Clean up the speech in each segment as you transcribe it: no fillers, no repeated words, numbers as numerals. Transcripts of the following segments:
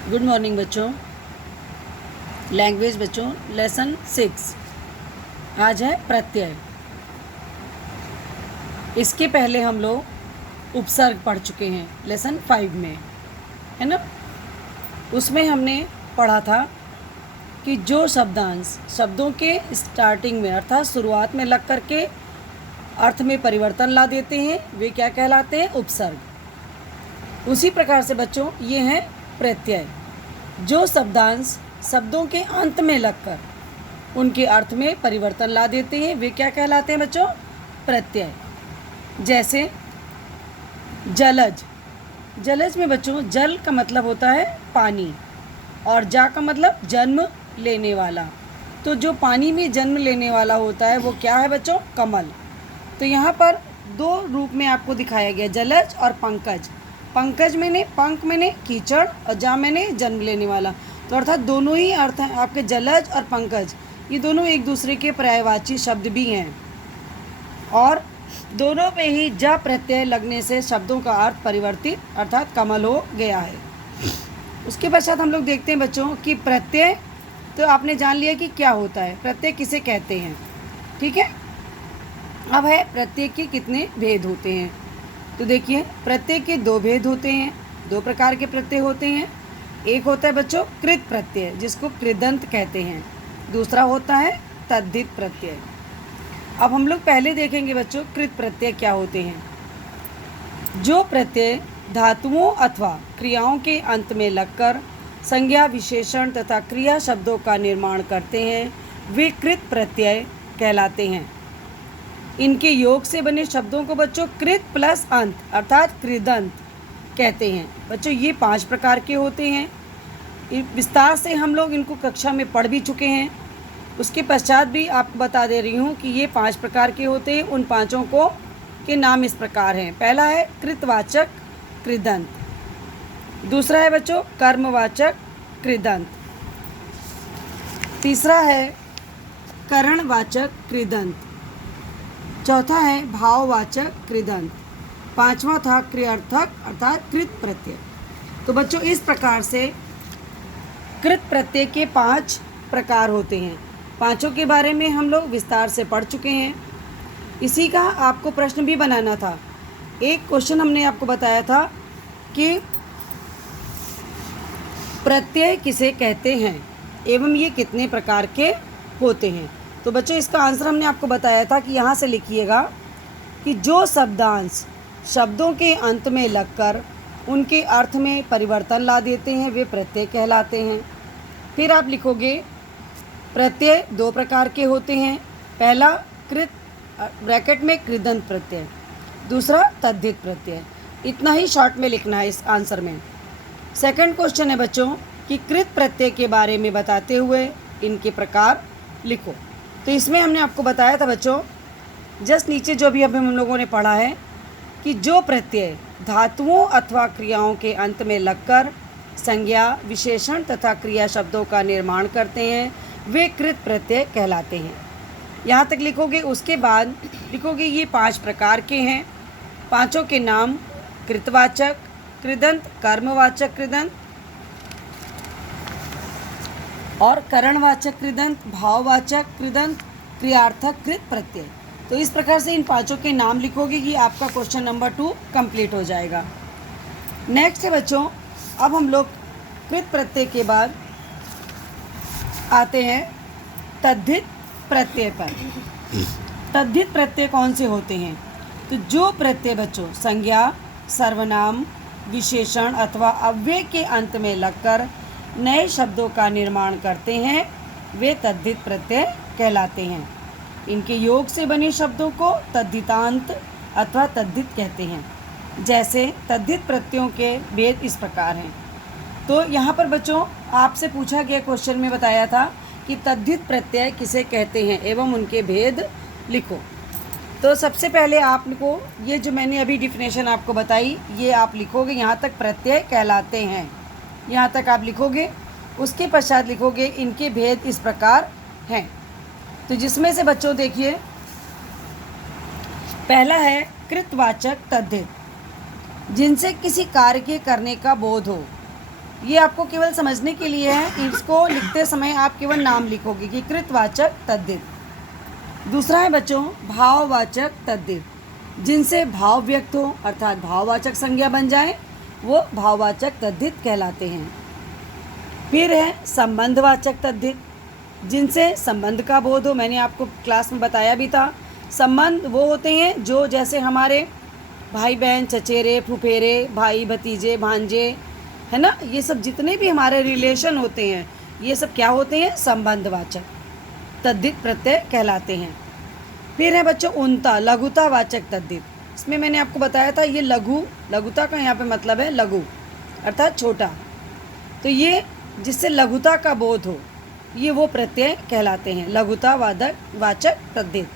Good morning बच्चों। Language बच्चों lesson 6 आज है प्रत्यय। इसके पहले हम लोग उपसर्ग पढ़ चुके हैं लेसन 5 में, है ना। उसमें हमने पढ़ा था कि जो शब्दांश शब्दों के स्टार्टिंग में अर्थात शुरुआत में लग करके अर्थ में परिवर्तन ला देते हैं वे क्या कहलाते हैं? उपसर्ग। उसी प्रकार से बच्चों ये हैं प्रत्यय। जो शब्दांश शब्दों के अंत में लगकर उनके अर्थ में परिवर्तन ला देते हैं वे क्या कहलाते हैं बच्चों? प्रत्यय। जैसे जलज। जलज में बच्चों जल का मतलब होता है पानी और जा का मतलब जन्म लेने वाला। तो जो पानी में जन्म लेने वाला होता है वो क्या है बच्चों? कमल। तो यहाँ पर दो रूप में आपको दिखाया गया, जलज और पंकज। पंकज मैंने पंख मैंने कीचड़ और जा मैंने जन्म लेने वाला। तो अर्थात दोनों ही अर्थ हैं आपके, जलज और पंकज ये दोनों एक दूसरे के पर्यायवाची शब्द भी हैं और दोनों पे ही जा प्रत्यय लगने से शब्दों का अर्थ परिवर्तित अर्थात कमल हो गया है। उसके पश्चात हम लोग देखते हैं बच्चों कि प्रत्यय, तो आपने जान लिया कि क्या होता है, प्रत्यय किसे कहते हैं, ठीक है। अब है प्रत्यय के कितने भेद होते हैं। तो देखिए प्रत्यय के दो भेद होते हैं, दो प्रकार के प्रत्यय होते हैं। एक होता है बच्चों कृत प्रत्यय जिसको कृदंत कहते हैं, दूसरा होता है तद्धित प्रत्यय। अब हम लोग पहले देखेंगे बच्चों कृत प्रत्यय क्या होते हैं। जो प्रत्यय धातुओं अथवा क्रियाओं के अंत में लगकर संज्ञा विशेषण तथा क्रिया शब्दों का निर्माण करते हैं वे कृत प्रत्यय कहलाते हैं। इनके योग से बने शब्दों को बच्चों कृत प्लस अंत अर्थात कृदंत कहते हैं। बच्चों ये 5 प्रकार के होते हैं। विस्तार से हम लोग इनको कक्षा में पढ़ भी चुके हैं। उसके पश्चात भी आपको बता दे रही हूँ कि ये 5 प्रकार के होते हैं। उन पाँचों को के नाम इस प्रकार हैं। पहला है कृतवाचक कृदंत, दूसरा है बच्चों कर्मवाचक कृदंत, तीसरा है करणवाचक कृदंत, चौथा है भाववाचक कृदंत, पांचवा था क्रियार्थक अर्थात कृत प्रत्यय। तो बच्चों इस प्रकार से कृत प्रत्यय के 5 प्रकार होते हैं। पांचों के बारे में हम लोग विस्तार से पढ़ चुके हैं। इसी का आपको प्रश्न भी बनाना था। एक क्वेश्चन हमने आपको बताया था कि प्रत्यय किसे कहते हैं एवं ये कितने प्रकार के होते हैं। तो बच्चों इसका आंसर हमने आपको बताया था कि यहाँ से लिखिएगा कि जो शब्दांश शब्दों के अंत में लगकर उनके अर्थ में परिवर्तन ला देते हैं वे प्रत्यय कहलाते हैं। फिर आप लिखोगे प्रत्यय 2 प्रकार के होते हैं। पहला कृत ब्रैकेट में कृदंत प्रत्यय, दूसरा तद्धित प्रत्यय। इतना ही शॉर्ट में लिखना है इस आंसर में। सेकंड क्वेश्चन है बच्चों कि कृत प्रत्यय के बारे में बताते हुए इनके प्रकार लिखो। तो इसमें हमने आपको बताया था बच्चों जस्ट नीचे जो भी अभी हम लोगों ने पढ़ा है कि जो प्रत्यय धातुओं अथवा क्रियाओं के अंत में लगकर संज्ञा विशेषण तथा क्रिया शब्दों का निर्माण करते हैं वे कृत प्रत्यय कहलाते हैं। यहाँ तक लिखोगे। उसके बाद लिखोगे ये 5 प्रकार के हैं। पांचों के नाम कृतवाचक कृदंत, कर्मवाचक कृदंत और करणवाचक कृदंत, भाववाचक कृदंत, क्रियार्थक कृत प्रत्यय। तो इस प्रकार से इन 5 के नाम लिखोगे कि आपका क्वेश्चन नंबर 2 कंप्लीट हो जाएगा। नेक्स्ट है बच्चों, अब हम लोग कृत प्रत्यय के बाद आते हैं तद्धित प्रत्यय पर। तद्धित प्रत्यय कौन से होते हैं? तो जो प्रत्यय बच्चों संज्ञा सर्वनाम विशेषण अथवा अव्यय के अंत में लगकर नए शब्दों का निर्माण करते हैं वे तद्धित प्रत्यय कहलाते हैं। इनके योग से बने शब्दों को तद्धितांत अथवा तद्धित कहते हैं। जैसे तद्धित प्रत्ययों के भेद इस प्रकार हैं। तो यहाँ पर बच्चों आपसे पूछा गया क्वेश्चन में बताया था कि तद्धित प्रत्यय किसे कहते हैं एवं उनके भेद लिखो। तो सबसे पहले आपको ये जो मैंने अभी डिफिनेशन आपको बताई ये आप लिखोगे। यहाँ तक प्रत्यय कहलाते हैं, यहाँ तक आप लिखोगे। उसके पश्चात लिखोगे इनके भेद इस प्रकार हैं। तो जिसमें से बच्चों देखिए पहला है कृतवाचक तद्धित, जिनसे किसी कार्य के करने का बोध हो ये आपको केवल समझने के लिए है, इसको लिखते समय आप केवल नाम लिखोगे कि कृतवाचक तद्धित। दूसरा है बच्चों भाववाचक तद्धित, जिनसे भाव व्यक्त हो अर्थात भाववाचक संज्ञा बन जाए, वो भाववाचक तद्धित कहलाते हैं। फिर है संबंधवाचक तद्धित, जिनसे संबंध का बोध हो। मैंने आपको क्लास में बताया भी था, संबंध वो होते हैं जो जैसे हमारे भाई बहन, चचेरे, फुफेरे, भाई भतीजे, भांजे, है ना, ये सब जितने भी हमारे रिलेशन होते हैं, ये सब क्या होते हैं, संबंधवाचक तद्धित प्रत्यय कहलाते हैं। फिर है बच्चों उनता लघुतावाचक तद्धित, इसमें मैंने आपको बताया था ये लघुता का यहाँ पे मतलब है लघु अर्थात छोटा, तो ये जिससे लघुता का बोध हो, ये वो प्रत्यय कहलाते हैं, लघुतावाचक तद्धित।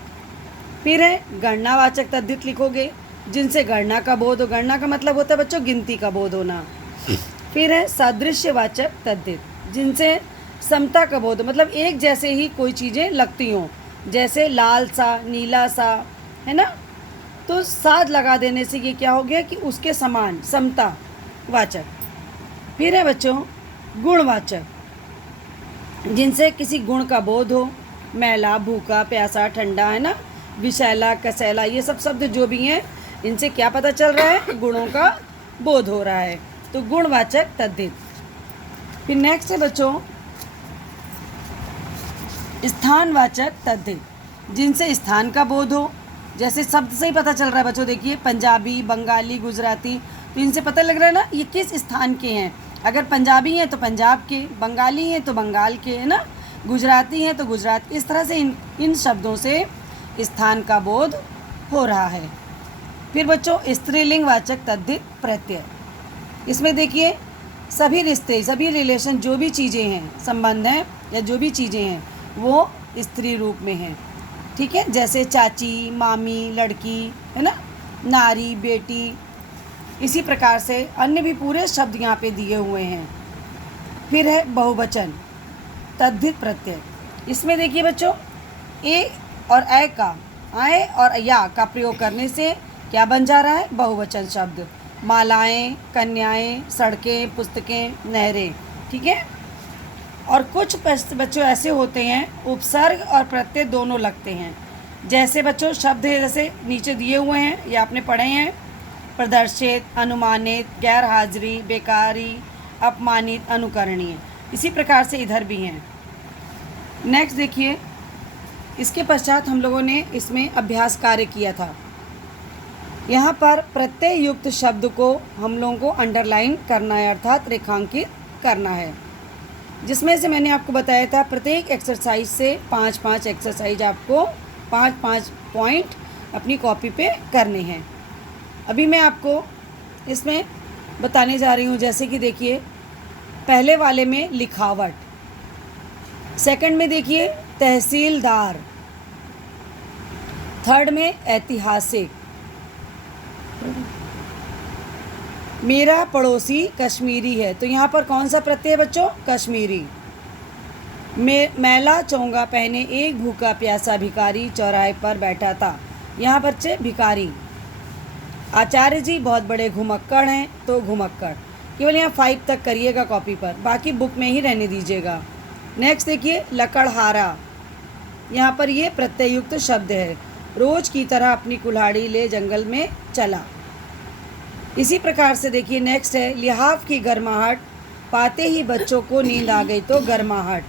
फिर है गणनावाचक तद्धित लिखोगे, जिनसे गणना का बोध हो। गणना का मतलब होता है बच्चों गिनती का बोध होना। फिर है सादृश्यवाचक तद्धित, जिनसे समता का बोध हो, मतलब एक जैसे ही कोई चीज़ें लगती हों, जैसे लाल सा, नीला सा, है ना, तो साथ लगा देने से ये क्या हो गया कि उसके समान समता वाचक। फिर है बच्चों गुणवाचक, जिनसे किसी गुण का बोध हो, मैला, भूखा, प्यासा, ठंडा, है ना, विषैला, कसैला, ये सब शब्द जो भी हैं, इनसे क्या पता चल रहा है, गुणों का बोध हो रहा है, तो गुणवाचक तद्धित। फिर नेक्स्ट है बच्चों स्थानवाचक तद्धित, जिनसे स्थान का बोध हो, जैसे शब्द से ही पता चल रहा है बच्चों, देखिए पंजाबी, बंगाली, गुजराती, तो इनसे पता लग रहा है ना ये किस स्थान के हैं। अगर पंजाबी हैं तो पंजाब के, बंगाली हैं तो बंगाल के, है ना, गुजराती हैं तो गुजरात, इस तरह से इन शब्दों से स्थान का बोध हो रहा है। फिर बच्चों स्त्रीलिंगवाचक तद्धित प्रत्यय, इसमें देखिए सभी रिश्ते, सभी रिलेशन, जो भी चीज़ें हैं, संबंध हैं या जो भी चीज़ें हैं, वो स्त्री रूप में हैं, ठीक है, जैसे चाची, मामी, लड़की, है ना, नारी, बेटी, इसी प्रकार से अन्य भी पूरे शब्द यहाँ पे दिए हुए हैं। फिर है बहुवचन तद्धित प्रत्यय, इसमें देखिए बच्चों ए और ए का, आए और या का प्रयोग करने से क्या बन जा रहा है, बहुवचन शब्द, मालाएं, कन्याएं, सड़कें, पुस्तकें, नहरें, ठीक है। और कुछ बच्चों ऐसे होते हैं उपसर्ग और प्रत्यय दोनों लगते हैं, जैसे बच्चों शब्द है जैसे नीचे दिए हुए हैं, ये आपने पढ़े हैं, प्रदर्शित, अनुमानित, गैर हाजिरी, बेकारी, अपमानित, अनुकरणीय, इसी प्रकार से इधर भी हैं। नेक्स्ट देखिए, इसके पश्चात हम लोगों ने इसमें अभ्यास कार्य किया था। यहाँ पर प्रत्यय युक्त शब्द को हम लोगों को अंडरलाइन करना है अर्थात रेखांकित करना है, जिसमें से मैंने आपको बताया था प्रत्येक एक्सरसाइज से 5-5 एक्सरसाइज आपको 5-5 पॉइंट अपनी कॉपी पे करने हैं। अभी मैं आपको इसमें बताने जा रही हूँ, जैसे कि देखिए पहले वाले में लिखावट, सेकंड में देखिए तहसीलदार, थर्ड में ऐतिहासिक, मेरा पड़ोसी कश्मीरी है, तो यहाँ पर कौन सा प्रत्यय है बच्चों, कश्मीरी। मैला चोंगा पहने एक भूखा प्यासा भिखारी चौराहे पर बैठा था, यहाँ पर से भिखारी। आचार्य जी बहुत बड़े घुमक्कड़ हैं, तो घुमक्कड़, केवल यहाँ 5 तक करिएगा कॉपी पर, बाकी बुक में ही रहने दीजिएगा। नेक्स्ट देखिए लकड़हारा, यहाँ पर ये प्रत्ययुक्त शब्द है, रोज की तरह अपनी कुल्हाड़ी ले जंगल में चला। इसी प्रकार से देखिए नेक्स्ट है लिहाफ की गर्माहट, पाते ही बच्चों को नींद आ गई तो गर्माहट।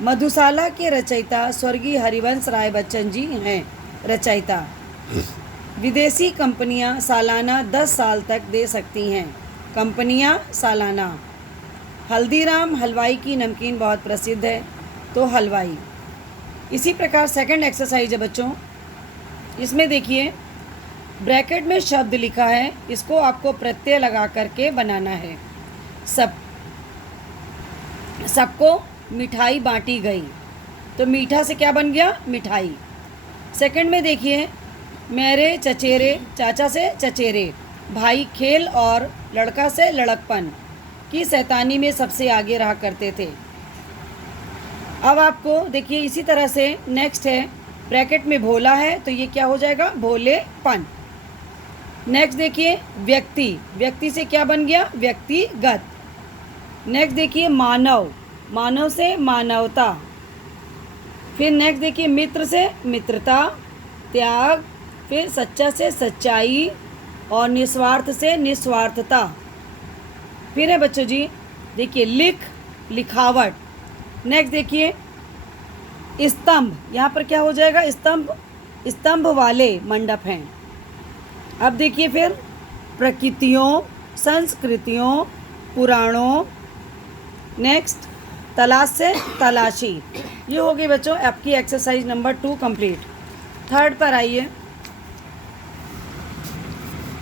मधुशाला के रचयिता स्वर्गीय हरिवंश राय बच्चन जी हैं रचयिता। विदेशी कंपनियां सालाना 10 साल तक दे सकती हैं, कंपनियां सालाना। हल्दीराम हलवाई की नमकीन बहुत प्रसिद्ध है, तो हलवाई। इसी प्रकार सेकंड एक्सरसाइज है बच्चों, इसमें देखिए ब्रैकेट में शब्द लिखा है, इसको आपको प्रत्यय लगा करके बनाना है। सबको मिठाई बांटी गई, तो मीठा से क्या बन गया, मिठाई। सेकंड में देखिए मेरे चचेरे, चाचा से चचेरे, भाई खेल और लड़का से लड़कपन की शैतानी में सबसे आगे रहा करते थे। अब आपको देखिए इसी तरह से नेक्स्ट है ब्रैकेट में भोला है, तो ये क्या हो जाएगा, भोलेपन। नेक्स्ट देखिए व्यक्ति, व्यक्ति से क्या बन गया, व्यक्तिगत। नेक्स्ट देखिए मानव, मानव से मानवता। फिर नेक्स्ट देखिए मित्र से मित्रता, त्याग, फिर सच्चा से सच्चाई और निस्वार्थ से निस्वार्थता। फिर है बच्चों जी देखिए लिख, लिखावट। नेक्स्ट देखिए स्तंभ, यहाँ पर क्या हो जाएगा, स्तंभ, स्तंभ वाले मंडप हैं। अब देखिए फिर प्रकृतियों, संस्कृतियों, पुराणों। नेक्स्ट तलाश से तलाशी। ये हो गई बच्चों आपकी एक्सरसाइज नंबर 2 कंप्लीट। थर्ड पर आइए।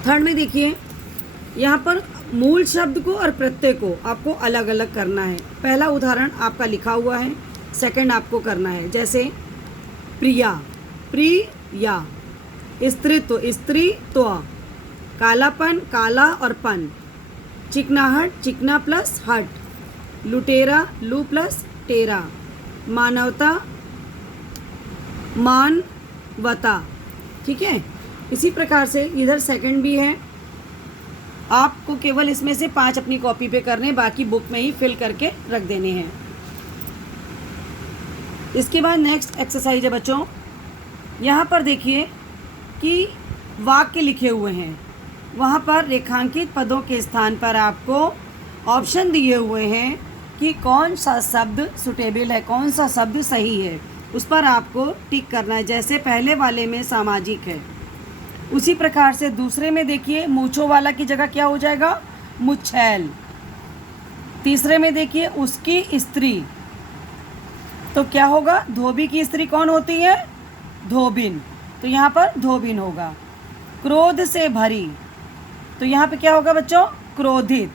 थर्ड में देखिए यहाँ पर मूल शब्द को और प्रत्यय को आपको अलग अलग करना है। पहला उदाहरण आपका लिखा हुआ है, सेकंड आपको करना है। जैसे प्रिया, प्रिया, स्त्रीत्व, स्त्रीत्व, कालापन, काला और पन, चिकनाहट, चिकना प्लस हट, लुटेरा, लू प्लस टेरा, मानवता, मानवता। ठीक है, इसी प्रकार से इधर सेकंड भी है। आपको केवल इसमें से 5 अपनी कॉपी पे करने, बाकी बुक में ही फिल करके रख देने हैं। इसके बाद नेक्स्ट एक्सरसाइज है बच्चों, यहाँ पर देखिए कि वाक्य लिखे हुए हैं, वहाँ पर रेखांकित पदों के स्थान पर आपको ऑप्शन दिए हुए हैं कि कौन सा शब्द सुटेबल है, कौन सा शब्द सही है, उस पर आपको टिक करना है। जैसे पहले वाले में सामाजिक है, उसी प्रकार से दूसरे में देखिए मूछों वाला की जगह क्या हो जाएगा, मुच्छैल। तीसरे में देखिए उसकी स्त्री, तो क्या होगा, धोबी की स्त्री कौन होती है, धोबिन, तो यहाँ पर धोबिन होगा। क्रोध से भरी, तो यहाँ पे क्या होगा बच्चों, क्रोधित।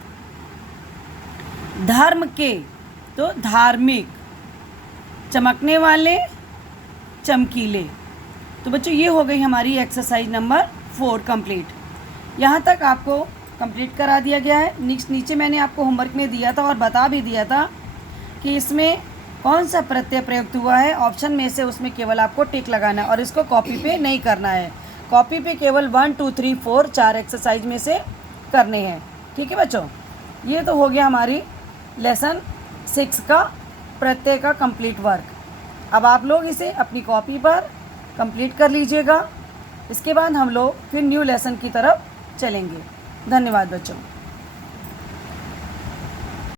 धर्म के, तो धार्मिक। चमकने वाले, चमकीले। तो बच्चों ये हो गई हमारी एक्सरसाइज नंबर 4 कंप्लीट। यहाँ तक आपको कंप्लीट करा दिया गया है। नीचे मैंने आपको होमवर्क में दिया था और बता भी दिया था कि इसमें कौन सा प्रत्यय प्रयुक्त हुआ है। ऑप्शन में से उसमें केवल आपको टिक लगाना है और इसको कॉपी पे नहीं करना है। कॉपी पे केवल 1 2 3 4 4 एक्सरसाइज में से करने हैं। ठीक है बच्चों, ये तो हो गया हमारी लेसन 6 का प्रत्यय का कंप्लीट वर्क। अब आप लोग इसे अपनी कॉपी पर कंप्लीट कर लीजिएगा। इसके बाद हम लोग फिर न्यू लेसन की तरफ चलेंगे। धन्यवाद बच्चों।